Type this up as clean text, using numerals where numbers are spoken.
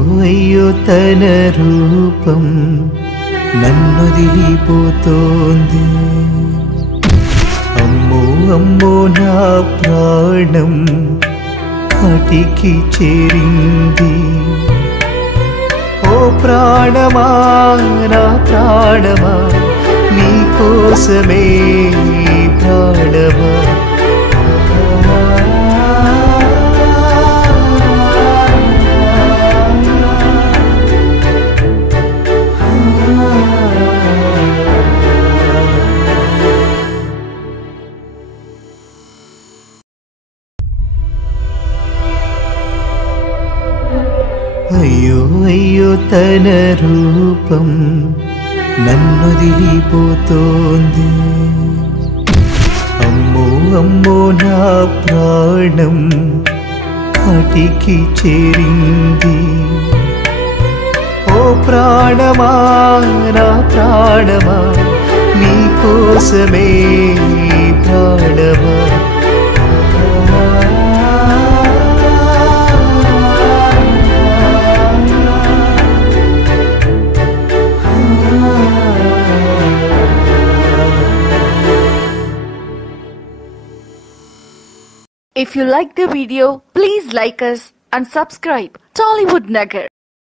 అయ్యో తన రూపం నన్నొదిలిపోతోంది. అమ్మో అమ్మో నా ప్రాణం కాటికి చేరింది. ఓ ప్రాణమా నా ప్రాణమా నీ కోసమే ప్రాణమా. అయ్యో తన రూపం నన్నొదిలిపోతోంది. అమ్మో అమ్మో నా ప్రాణం కాటికి చేరింది. ఓ ప్రాణమా నా ప్రాణమా నీ కోసమే ప్రాణమా. If you like the video, please like us and subscribe Tollywood Nagar.